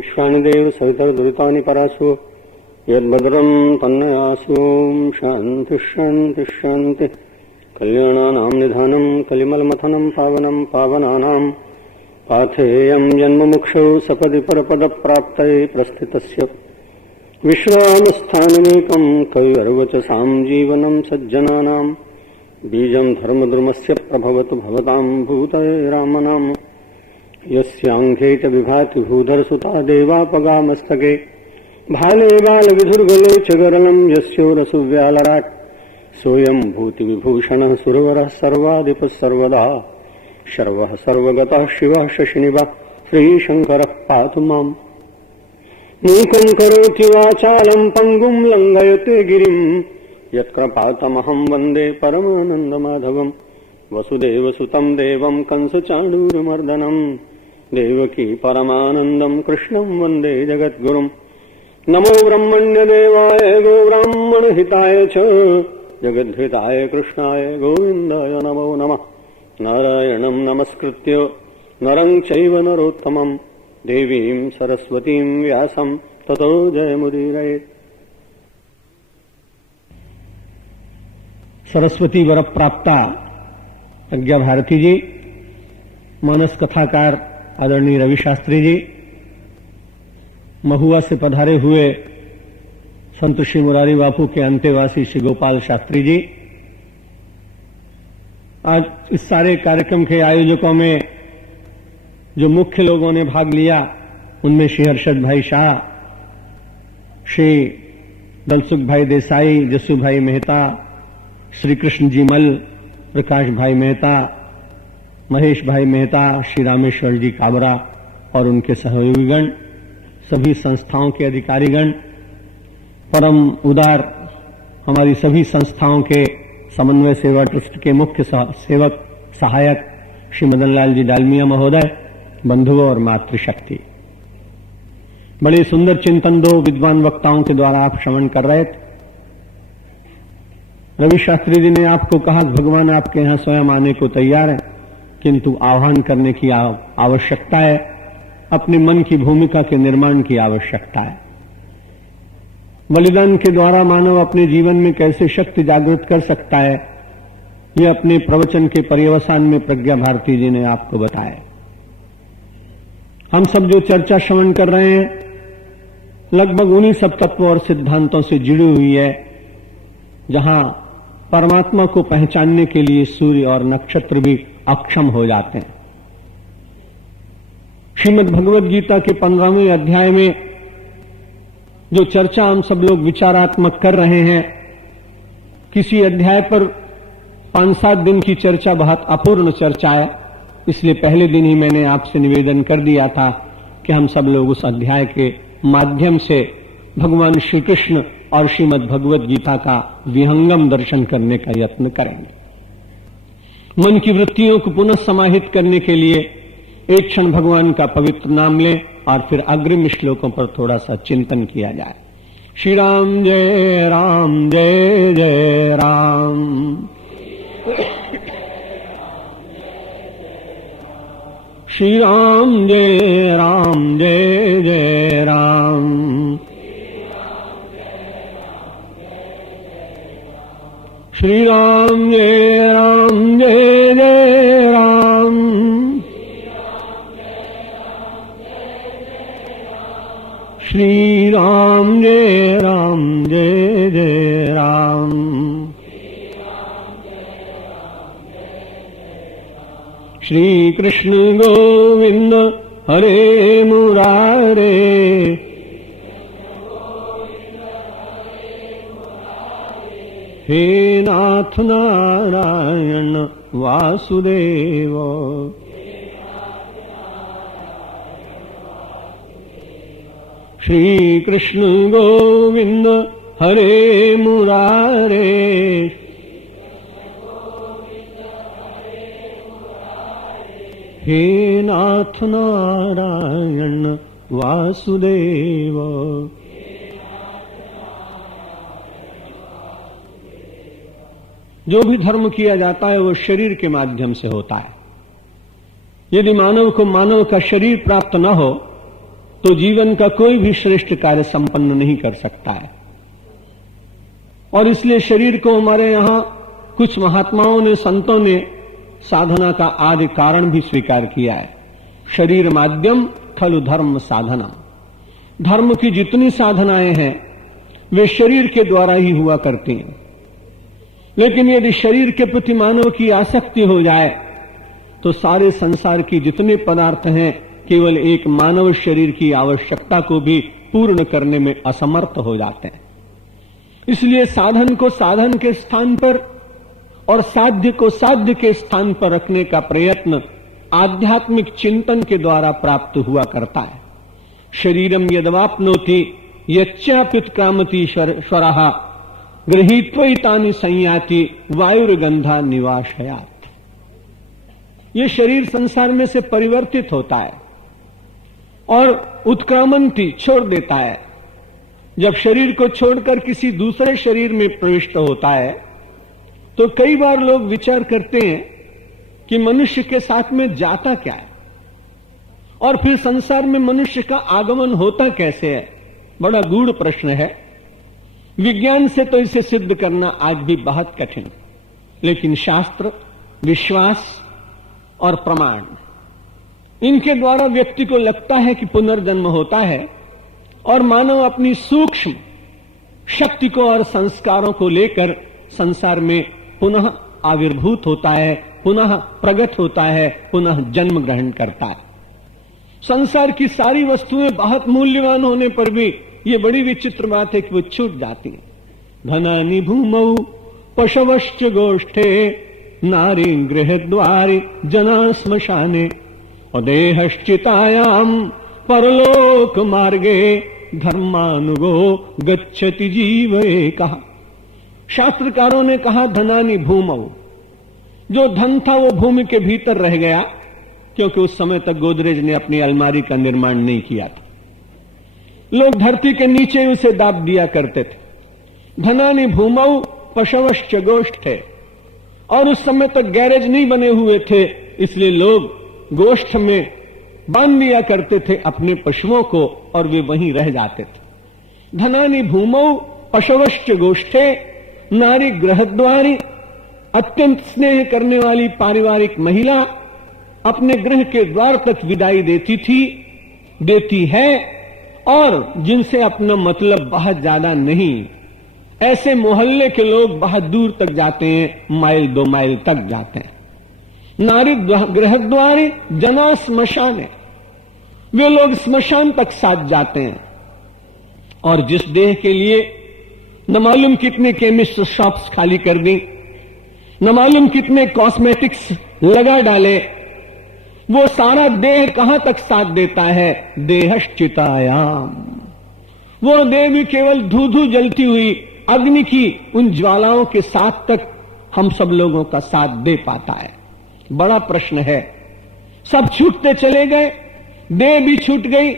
विश्वानिदेव सवितर्दुरितानि परासु यद्भद्रं तन्नयासु शान्ति शान्ति शान्ति कल्याणानां निधानं कलिमलमथनं पावनं पावनानां पाथेयं जन्ममुक्षौ सपदि परपदप्राप्तये प्रस्थितस्य विश्रामस्थानमेकं कविर्वचसां जीवनं सज्जनानां बीजं धर्मद्रुमस्य प्रभवतु भवतां भूतये रामनाम यस्यांघ्रे च विभाति भूधरसुता देवापगामस्तके भाले बालविधुर्गले च गरलं यस्योरसुव्यालराट् सोऽयं भूतिविभूषणः सुरवरः सर्वाधिपः सर्वदा शर्वः सर्वगतः शिवः शशिनिभः श्रीशङ्करः पातु माम् मूकं करोति वाचालं पङ्गुं लङ्घयते गिरिं यत्कृपातमहं वन्दे परमानन्दमाधवम् वसुदेवसुतं देवं कंसचाणूरमर्दनम् देवकी परमानन्दं कृष्णं वन्दे जगद्गुरुम् नमो ब्रह्मण्यदेवाय गोब्राह्मणहिताय च जगद्धिताय कृष्णाय गोविन्दाय नमो नमः। नारायणं नमस्कृत्य नरं चैव नरोत्तमं देवीं सरस्वतीं व्यासं ततो जयमुदीरये। सरस्वती वर प्राप्ता प्रज्ञा भारती जी, मानस कथाकार आदरणीय रवि शास्त्री जी, महुआ से पधारे हुए संत श्री मुरारी बापू के अंतेवासी श्री गोपाल शास्त्री जी, आज इस सारे कार्यक्रम के आयोजकों में जो मुख्य लोगों ने भाग लिया उनमें श्री हर्षद भाई शाह, श्री दलसुख भाई देसाई, जसू भाई मेहता, श्री कृष्ण जी मल, प्रकाश भाई मेहता, महेश भाई मेहता, श्री रामेश्वर जी काबरा और उनके सहयोगीगण, सभी संस्थाओं के अधिकारीगण, परम उदार हमारी सभी संस्थाओं के समन्वय सेवा ट्रस्ट के मुख्य सेवक सहायक श्री मदन लाल जी डालमिया महोदय, बंधुओं और मातृशक्ति, बड़े सुंदर चिंतन दो विद्वान वक्ताओं के द्वारा आप श्रवण कर रहे थे। रवि शास्त्री जी ने आपको कहा भगवान आपके यहां स्वयं आने को तैयार है, किंतु आह्वान करने की आवश्यकता है, अपने मन की भूमिका के निर्माण की आवश्यकता है। बलिदान के द्वारा मानव अपने जीवन में कैसे शक्ति जागृत कर सकता है, ये अपने प्रवचन के पर्यवसान में प्रज्ञा भारती जी ने आपको बताया। हम सब जो चर्चा श्रवण कर रहे हैं लगभग उन्हीं सब तत्वों और सिद्धांतों से जुड़ी हुई है जहां परमात्मा को पहचानने के लिए सूर्य और नक्षत्र भी अक्षम हो जाते हैं। श्रीमद् भगवद गीता के 15वें अध्याय में जो चर्चा हम सब लोग विचारात्मक कर रहे हैं, किसी अध्याय पर 5-7 दिन की चर्चा बहुत अपूर्ण चर्चा है, इसलिए पहले दिन ही मैंने आपसे निवेदन कर दिया था कि हम सब लोग उस अध्याय के माध्यम से भगवान श्री कृष्ण और श्रीमद् भगवद गीता का विहंगम दर्शन करने का यत्न करेंगे। मन की वृत्तियों को पुनः समाहित करने के लिए एक क्षण भगवान का पवित्र नाम लें और फिर अग्रिम श्लोकों पर थोड़ा सा चिंतन किया जाए। श्री राम जय राम जय जय राम, श्री राम जय राम जय जय राम, श्री राम जय राम जय जय राम, श्री राम जय राम जय जय राम, श्री कृष्ण गोविंद हरे मुरारे, हे नाथ नारायण वासुदेव, श्री कृष्ण गोविंद हरे मुरारे, हे नाथ नारायण वासुदेव। जो भी धर्म किया जाता है वो शरीर के माध्यम से होता है। यदि मानव को मानव का शरीर प्राप्त न हो तो जीवन का कोई भी श्रेष्ठ कार्य संपन्न नहीं कर सकता है। और इसलिए शरीर को हमारे यहां कुछ महात्माओं ने, संतों ने साधना का आदि कारण भी स्वीकार किया है। शरीर माध्यम खलु धर्म साधना। धर्म की जितनी साधनाएं हैं वे शरीर के द्वारा ही हुआ करती हैं। लेकिन यदि शरीर के प्रति मानव की आसक्ति हो जाए तो सारे संसार की जितने पदार्थ हैं केवल एक मानव शरीर की आवश्यकता को भी पूर्ण करने में असमर्थ हो जाते हैं। इसलिए साधन को साधन के स्थान पर और साध्य को साध्य के स्थान पर रखने का प्रयत्न आध्यात्मिक चिंतन के द्वारा प्राप्त हुआ करता है। शरीरम यदवाप्नोति यच्चापित कामति स्वरः गृहीत्वैतानि संयाति वायुर्गंधा निवासयात्। ये शरीर संसार में से परिवर्तित होता है और उत्क्रामंती छोड़ देता है। जब शरीर को छोड़कर किसी दूसरे शरीर में प्रविष्ट होता है तो कई बार लोग विचार करते हैं कि मनुष्य के साथ में जाता क्या है और फिर संसार में मनुष्य का आगमन होता कैसे है। बड़ा गूढ़ प्रश्न है। विज्ञान से तो इसे सिद्ध करना आज भी बहुत कठिन, लेकिन शास्त्र, विश्वास और प्रमाण, इनके द्वारा व्यक्ति को लगता है कि पुनर्जन्म होता है और मानव अपनी सूक्ष्म शक्ति को और संस्कारों को लेकर संसार में पुनः आविर्भूत होता है, पुनः प्रकट होता है, पुनः जन्म ग्रहण करता है। संसार की सारी वस्तुएं बहुत मूल्यवान होने पर भी ये बड़ी विचित्र बात है कि वो छूट जाती है। धनानि भूमौ पशवश्च गोष्ठे नारी गृह द्वारे जना श्मशाने अदेहश्चितायाम परलोक मार्गे धर्मानुगो गच्छति जीव एकः। शास्त्रकारों ने कहा धनानि भूमौ, जो धन था वो भूमि के भीतर रह गया, क्योंकि उस समय तक गोदरेज ने अपनी अलमारी का निर्माण नहीं किया था। लोग धरती के नीचे उसे दाब दिया करते थे। धनानि भूमौ पशवश्च गोष्ठे, और उस समय तक गैरेज नहीं बने हुए थे, इसलिए लोग गोष्ठ में बांध दिया करते थे अपने पशुओं को और वे वहीं रह जाते थे। धनानि भूमौ पशवश्च गोष्ठे नारी गृहद्वारी, अत्यंत स्नेह करने वाली पारिवारिक महिला अपने गृह के द्वार तक विदाई देती है और जिनसे अपना मतलब बहुत ज्यादा नहीं, ऐसे मोहल्ले के लोग बहुत दूर तक जाते हैं, माइल 2 माइल तक जाते हैं। नारी गृहद्वारी जना श्मशाने, वे लोग स्मशान तक साथ जाते हैं। और जिस देह के लिए न मालूम कितने केमिस्ट शॉप्स खाली कर दी, न मालूम कितने कॉस्मेटिक्स लगा डाले, वो सारा देह कहां तक साथ देता है? देहश्चितायाम। वो देह भी केवल धू जलती हुई अग्नि की उन ज्वालाओं के साथ तक हम सब लोगों का साथ दे पाता है। बड़ा प्रश्न है। सब छूटते चले गए, देह भी छूट गई,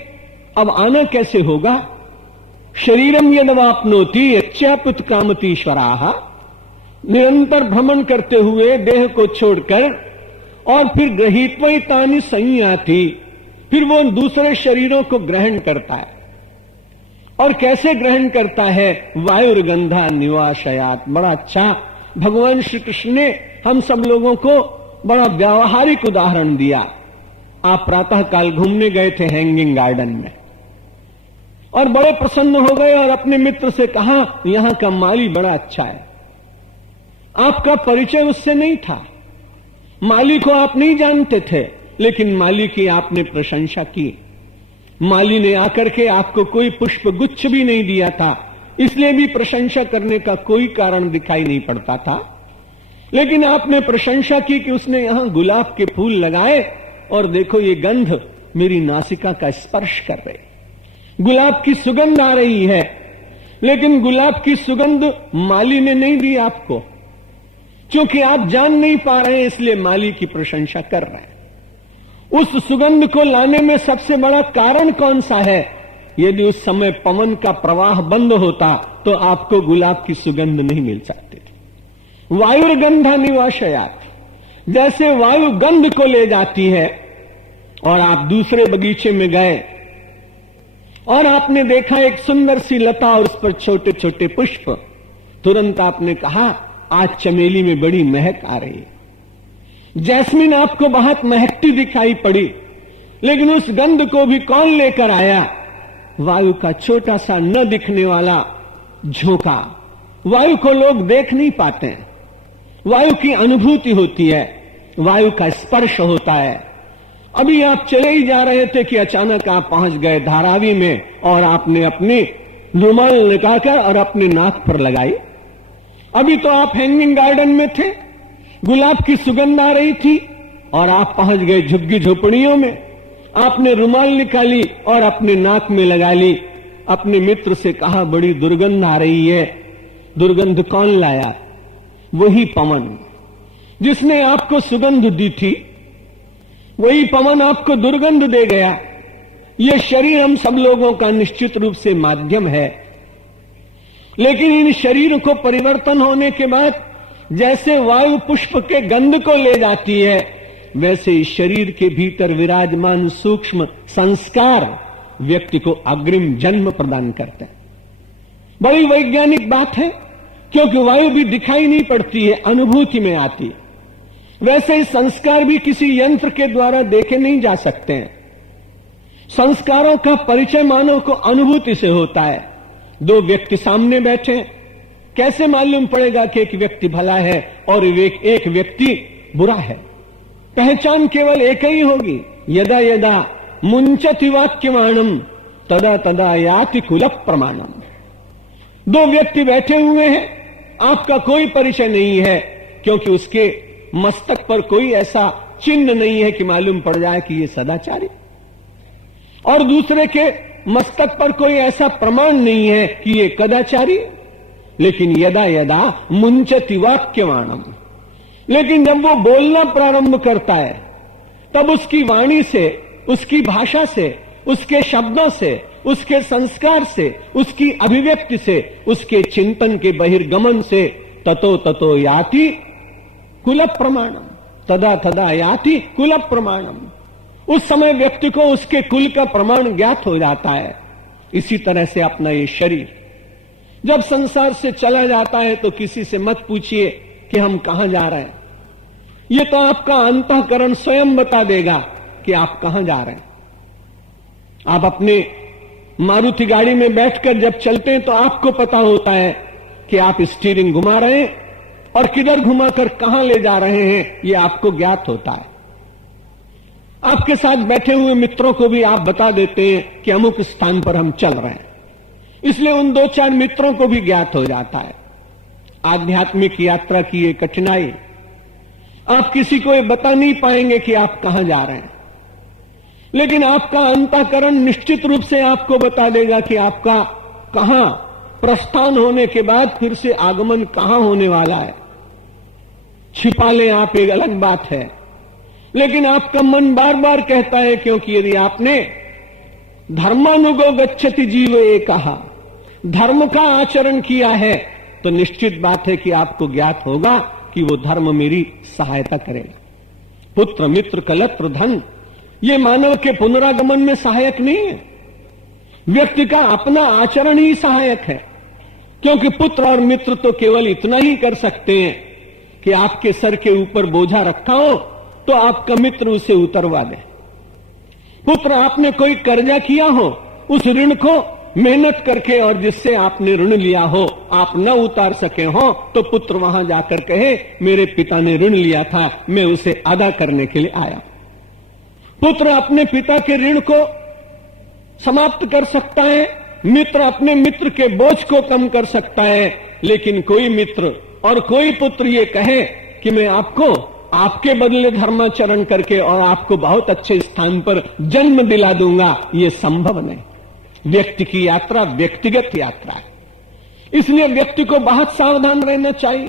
अब आना कैसे होगा? शरीरम यदवाप्नोति यच्चापित कामतीश्वराः, निरंतर भ्रमण करते हुए देह को छोड़कर और फिर गृहीत्वैतानि संयाति, फिर वो दूसरे शरीरों को ग्रहण करता है। और कैसे ग्रहण करता है? वायुर्गंधा निवासयात्। बड़ा अच्छा भगवान श्री कृष्ण ने हम सब लोगों को बड़ा व्यावहारिक उदाहरण दिया। आप प्रातः काल घूमने गए थे हैंगिंग गार्डन में और बड़े प्रसन्न हो गए और अपने मित्र से कहा यहां का माली बड़ा अच्छा है। आपका परिचय उससे नहीं था, माली को आप नहीं जानते थे, लेकिन माली की आपने प्रशंसा की। माली ने आकर के आपको कोई पुष्प गुच्छ भी नहीं दिया था, इसलिए भी प्रशंसा करने का कोई कारण दिखाई नहीं पड़ता था। लेकिन आपने प्रशंसा की कि उसने यहां गुलाब के फूल लगाए और देखो ये गंध मेरी नासिका का स्पर्श कर रहे, गुलाब की सुगंध आ रही है। लेकिन गुलाब की सुगंध माली ने नहीं दी आपको, क्योंकि आप जान नहीं पा रहे हैं, इसलिए माली की प्रशंसा कर रहे हैं। उस सुगंध को लाने में सबसे बड़ा कारण कौन सा है? यदि उस समय पवन का प्रवाह बंद होता तो आपको गुलाब की सुगंध नहीं मिल सकती थी। वायुर्गंधा निवासयात्, जैसे वायु गंध को ले जाती है और आप दूसरे बगीचे में गए और आपने देखा एक सुंदर सी लता और उस पर छोटे छोटे पुष्प, तुरंत आपने कहा आज चमेली में बड़ी महक आ रही है। जैस्मिन आपको बहुत महकती दिखाई पड़ी, लेकिन उस गंध को भी कौन लेकर आया? वायु का छोटा सा न दिखने वाला झोंका। वायु को लोग देख नहीं पाते हैं, वायु की अनुभूति होती है, वायु का स्पर्श होता है। अभी आप चले ही जा रहे थे कि अचानक आप पहुंच गए धारावी में और आपने अपनी रुमाल निकालकर और अपने नाक पर लगाई। अभी तो आप हैंगिंग गार्डन में थे, गुलाब की सुगंध आ रही थी और आप पहुंच गए झुग्गी झोपड़ियों में। आपने रुमाल निकाली और अपने नाक में लगा ली। अपने मित्र से कहा बड़ी दुर्गंध आ रही है। दुर्गंध कौन लाया? वही पवन जिसने आपको सुगंध दी थी, वही पवन आपको दुर्गंध दे गया। यह शरीर हम सब लोगों का निश्चित रूप से माध्यम है, लेकिन इन शरीर को परिवर्तन होने के बाद जैसे वायु पुष्प के गंध को ले जाती है, वैसे इस शरीर के भीतर विराजमान सूक्ष्म संस्कार व्यक्ति को अग्रिम जन्म प्रदान करते हैं। बड़ी वैज्ञानिक बात है, क्योंकि वायु भी दिखाई नहीं पड़ती है, अनुभूति में आती है। वैसे ही संस्कार भी किसी यंत्र के द्वारा देखे नहीं जा सकते हैं। संस्कारों का परिचय मानव को अनुभूति से होता है। दो व्यक्ति सामने बैठे, कैसे मालूम पड़ेगा कि एक व्यक्ति भला है और एक व्यक्ति बुरा है? पहचान केवल एक ही होगी, यदा यदा मुंचति वाक्यमाणम तदा तदा याति कुल प्रमाणम। दो व्यक्ति बैठे हुए हैं, आपका कोई परिचय नहीं है, क्योंकि उसके मस्तक पर कोई ऐसा चिन्ह नहीं है कि मालूम पड़ जाए कि ये सदाचारी, और दूसरे के मस्तक पर कोई ऐसा प्रमाण नहीं है कि ये कदाचारी। लेकिन यदा यदा मुंचति वाक्यमाणम, लेकिन जब वो बोलना प्रारंभ करता है, तब उसकी वाणी से, उसकी भाषा से, उसके शब्दों से, उसके संस्कार से, उसकी अभिव्यक्ति से, उसके चिंतन के बहिर्गमन से ततो ततो याति कुल प्रमाणम, तदा तदा याति कुल प्रमाणम। उस समय व्यक्ति को उसके कुल का प्रमाण ज्ञात हो जाता है। इसी तरह से अपना ये शरीर जब संसार से चला जाता है तो किसी से मत पूछिए कि हम कहां जा रहे हैं। ये तो आपका अंतःकरण स्वयं बता देगा कि आप कहां जा रहे हैं। आप अपने मारुति गाड़ी में बैठकर जब चलते हैं तो आपको पता होता है कि आप स्टीयरिंग घुमा रहे हैं और किधर घुमाकर कहां ले जा रहे हैं, यह आपको ज्ञात होता है। आपके साथ बैठे हुए मित्रों को भी आप बता देते हैं कि अमुक स्थान पर हम चल रहे हैं, इसलिए उन दो चार मित्रों को भी ज्ञात हो जाता है। आध्यात्मिक यात्रा की ये कठिनाई, आप किसी को ये बता नहीं पाएंगे कि आप कहां जा रहे हैं, लेकिन आपका अंतःकरण निश्चित रूप से आपको बता देगा कि आपका कहां प्रस्थान होने के बाद फिर से आगमन कहां होने वाला है। छिपा लें आप, एक अलग बात है, लेकिन आपका मन बार बार कहता है, क्योंकि यदि आपने धर्मानुगो गच्छति जीव एक कहा, धर्म का आचरण किया है, तो निश्चित बात है कि आपको ज्ञात होगा कि वो धर्म मेरी सहायता करेगा। पुत्र मित्र कलत्र धन, ये मानव के पुनरागमन में सहायक नहीं है। व्यक्ति का अपना आचरण ही सहायक है, क्योंकि पुत्र और मित्र तो केवल इतना ही कर सकते हैं कि आपके सर के ऊपर बोझा रखा हो तो आपका मित्र उसे उतरवा दे। पुत्र आपने कोई कर्जा किया हो, उस ऋण को मेहनत करके और जिससे आपने ऋण लिया हो आप न उतार सके हो, तो पुत्र वहां जाकर कहे मेरे पिता ने ऋण लिया था, मैं उसे अदा करने के लिए आया। पुत्र अपने पिता के ऋण को समाप्त कर सकता है, मित्र अपने मित्र के बोझ को कम कर सकता है, लेकिन कोई मित्र और कोई पुत्र ये कहे कि मैं आपको आपके बदले धर्माचरण करके और आपको बहुत अच्छे स्थान पर जन्म दिला दूंगा, ये संभव नहीं। व्यक्ति की यात्रा व्यक्तिगत यात्रा है, इसलिए व्यक्ति को बहुत सावधान रहना चाहिए।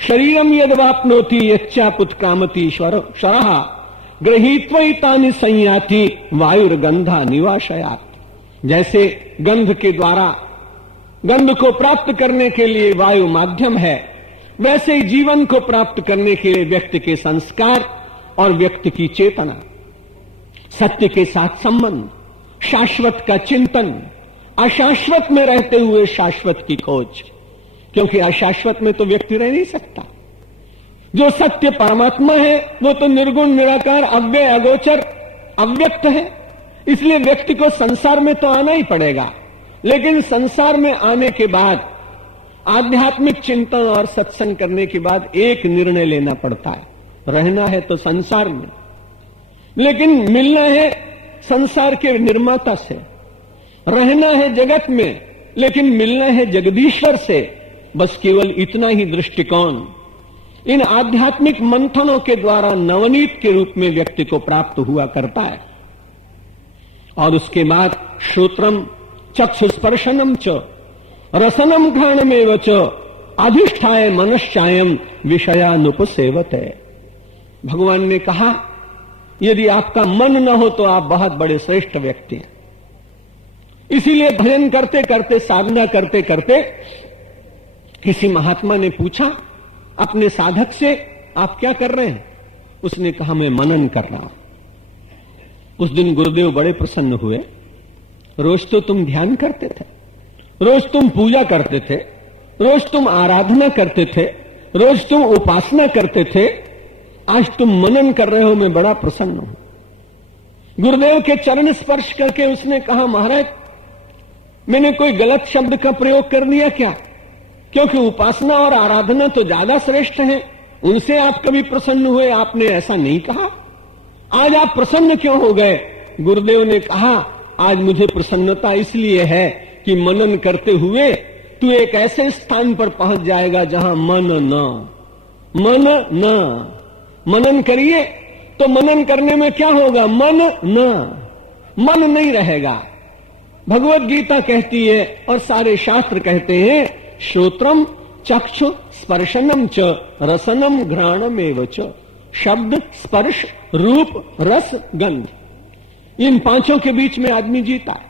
शरीरम यद्वाप्नोति यच्चापुत्कामति शरः गृहीत्वैतानि संयाति वायुर्गंधा निवाशयात्। जैसे गंध के द्वारा गंध को प्राप्त करने के लिए वायु माध्यम है, वैसे ही जीवन को प्राप्त करने के लिए व्यक्ति के संस्कार और व्यक्ति की चेतना, सत्य के साथ संबंध, शाश्वत का चिंतन, अशाश्वत में रहते हुए शाश्वत की खोज, क्योंकि अशाश्वत में तो व्यक्ति रह नहीं सकता। जो सत्य परमात्मा है वो तो निर्गुण, निराकार, अव्यय, अगोचर, अव्यक्त है। इसलिए व्यक्ति को संसार में तो आना ही पड़ेगा, लेकिन संसार में आने के बाद आध्यात्मिक चिंतन और सत्संग करने के बाद एक निर्णय लेना पड़ता है। रहना है तो संसार में, लेकिन मिलना है संसार के निर्माता से। रहना है जगत में, लेकिन मिलना है जगदीश्वर से। बस केवल इतना ही दृष्टिकोण इन आध्यात्मिक मंथनों के द्वारा नवनीत के रूप में व्यक्ति को प्राप्त हुआ करता है। और उसके बाद श्रोत्रम चक्षुस्पर्शनम च रसनम घ्राणमेव च अधिष्ठाय मनश्चायम विषयानुपसेवते। भगवान ने कहा यदि आपका मन न हो तो आप बहुत बड़े श्रेष्ठ व्यक्ति हैं। इसीलिए भजन करते करते, साधना करते करते किसी महात्मा ने पूछा अपने साधक से, आप क्या कर रहे हैं? उसने कहा मैं मनन कर रहा हूं। उस दिन गुरुदेव बड़े प्रसन्न हुए। रोज तो तुम ध्यान करते थे, रोज तुम पूजा करते थे, रोज तुम आराधना करते थे, रोज तुम उपासना करते थे, आज तुम मनन कर रहे हो, मैं बड़ा प्रसन्न हूं। गुरुदेव के चरण स्पर्श करके उसने कहा महाराज मैंने कोई गलत शब्द का प्रयोग कर दिया क्या? क्योंकि उपासना और आराधना तो ज्यादा श्रेष्ठ है, उनसे आप कभी प्रसन्न हुए? आपने ऐसा नहीं कहा। आज आप प्रसन्न क्यों हो गए? गुरुदेव ने कहा आज मुझे प्रसन्नता इसलिए है कि मनन करते हुए तू एक ऐसे स्थान पर पहुंच जाएगा जहां मन न। मनन करिए तो मनन करने में क्या होगा? मन नहीं रहेगा। भगवत गीता कहती है और सारे शास्त्र कहते हैं श्रोत्रम चक्षु स्पर्शनम च रसनम घ्राणमेव च। शब्द, स्पर्श, रूप, रस, गंध, इन पांचों के बीच में आदमी जीता है।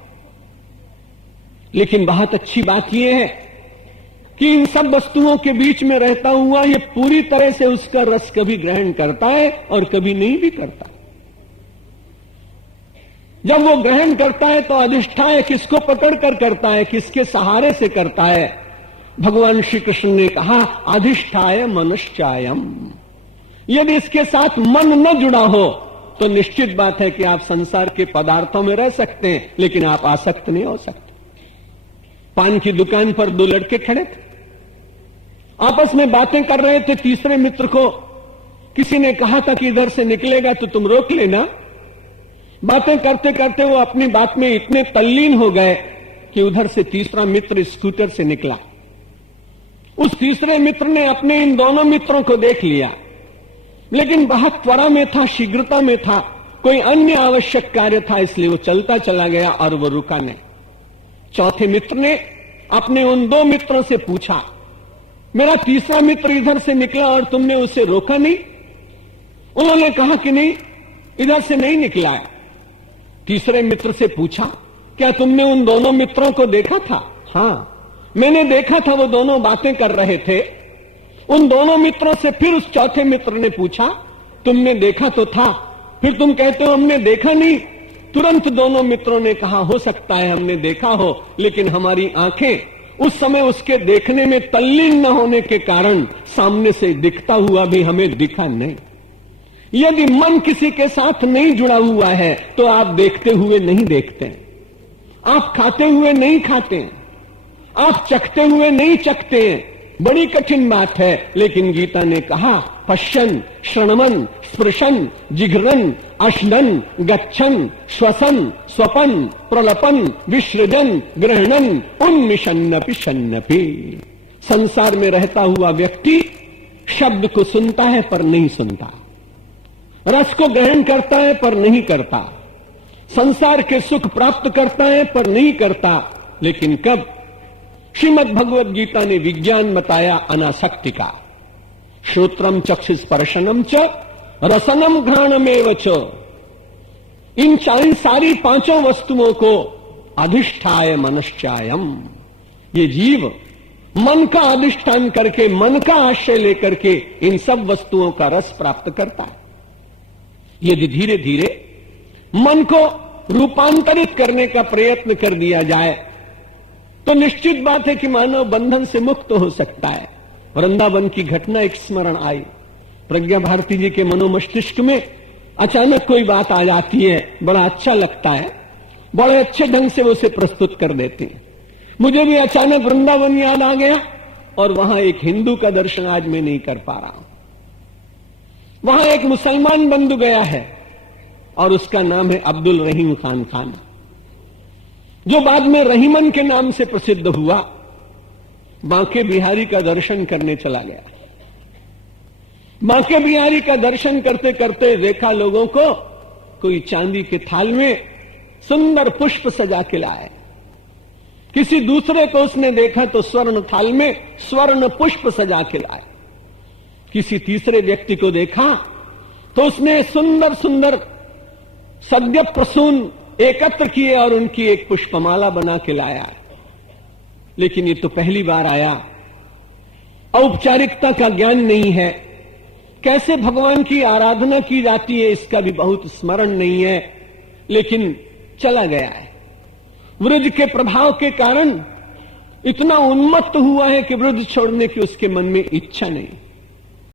लेकिन बहुत अच्छी बात यह है कि इन सब वस्तुओं के बीच में रहता हुआ ये पूरी तरह से उसका रस कभी ग्रहण करता है और कभी नहीं भी करता। जब वो ग्रहण करता है तो अधिष्ठाय किसको पकड़कर करता है, किसके सहारे से करता है? भगवान श्री कृष्ण ने कहा अधिष्ठाय मनश्चायम। यदि इसके साथ मन न जुड़ा हो तो निश्चित बात है कि आप संसार के पदार्थों में रह सकते हैं, लेकिन आप आसक्त नहीं हो सकते। पान की दुकान पर दो लड़के खड़े थे, आपस में बातें कर रहे थे। तीसरे मित्र को किसी ने कहा था कि इधर से निकलेगा तो तुम रोक लेना। बातें करते करते वो अपनी बात में इतने तल्लीन हो गए कि उधर से तीसरा मित्र स्कूटर से निकला। उस तीसरे मित्र ने अपने इन दोनों मित्रों को देख लिया, लेकिन बहुत त्वरा में था, शीघ्रता में था, कोई अन्य आवश्यक कार्य था, इसलिए वो चलता चला गया और वो रुका नहीं। चौथे मित्र ने अपने उन दो मित्रों से पूछा मेरा तीसरा मित्र इधर से निकला और तुमने उसे रोका नहीं? उन्होंने कहा कि नहीं, इधर से नहीं निकला है। तीसरे मित्र से पूछा क्या तुमने उन दोनों मित्रों को देखा था? हां मैंने देखा था, वो दोनों बातें कर रहे थे। उन दोनों मित्रों से फिर उस चौथे मित्र ने पूछा तुमने देखा तो था, फिर तुम कहते हो हमने देखा नहीं। तुरंत दोनों मित्रों ने कहा हो सकता है हमने देखा हो, लेकिन हमारी आंखें उस समय उसके देखने में तल्लीन न होने के कारण सामने से दिखता हुआ भी हमें दिखा नहीं। यदि मन किसी के साथ नहीं जुड़ा हुआ है तो आप देखते हुए नहीं देखते, आप खाते हुए नहीं खाते, आप चखते हुए नहीं चखते। बड़ी कठिन बात है, लेकिन गीता ने कहा पश्यन श्रवणन स्पृशन जिघ्रन अश्नन गच्छन श्वसन स्वपन प्रलपन विसृजन ग्रहणन उन्मिषन्नपि शन्नपि। संसार में रहता हुआ व्यक्ति शब्द को सुनता है पर नहीं सुनता, रस को ग्रहण करता है पर नहीं करता, संसार के सुख प्राप्त करता है पर नहीं करता। लेकिन कब श्रीमद् भगवत गीता ने विज्ञान बताया अनासक्ति का। श्रोत्रम चक्षुस्पर्शनम च रसनम घ्राणमेव च। इन सारी पांचों वस्तुओं को अधिष्ठाय मनश्चायम, ये जीव मन का अधिष्ठान करके, मन का आश्रय लेकर के इन सब वस्तुओं का रस प्राप्त करता है। यदि धीरे धीरे मन को रूपांतरित करने का प्रयत्न कर दिया जाए तो निश्चित बात है कि मानव बंधन से मुक्त हो सकता है। वृंदावन की घटना एक स्मरण आई। प्रज्ञा भारती जी के मनोमस्तिष्क में अचानक कोई बात आ जाती है, बड़ा अच्छा लगता है, बड़े अच्छे ढंग से वो उसे प्रस्तुत कर देते हैं। मुझे भी अचानक वृंदावन याद आ गया और वहां एक हिंदू का दर्शन आज मैं नहीं कर पा रहा हूं। वहां एक मुसलमान बंधु गया है और उसका नाम है अब्दुल रहीम खान, जो बाद में रहीमन के नाम से प्रसिद्ध हुआ। बांके बिहारी का दर्शन करने चला गया। बांके बिहारी का दर्शन करते करते देखा लोगों को कोई चांदी के थाल में सुंदर पुष्प सजा के लाए। किसी दूसरे को उसने देखा तो स्वर्ण थाल में स्वर्ण पुष्प सजा के लाए। किसी तीसरे व्यक्ति को देखा तो उसने सुंदर सुंदर सद्य प्रसून एकत्र किए और उनकी एक पुष्पमाला बना के लाया। लेकिन ये तो पहली बार आया, औपचारिकता का ज्ञान नहीं है, कैसे भगवान की आराधना की जाती है इसका भी बहुत स्मरण नहीं है, लेकिन चला गया है। वृद्ध के प्रभाव के कारण इतना उन्मत्त हुआ है कि वृद्ध छोड़ने की उसके मन में इच्छा नहीं।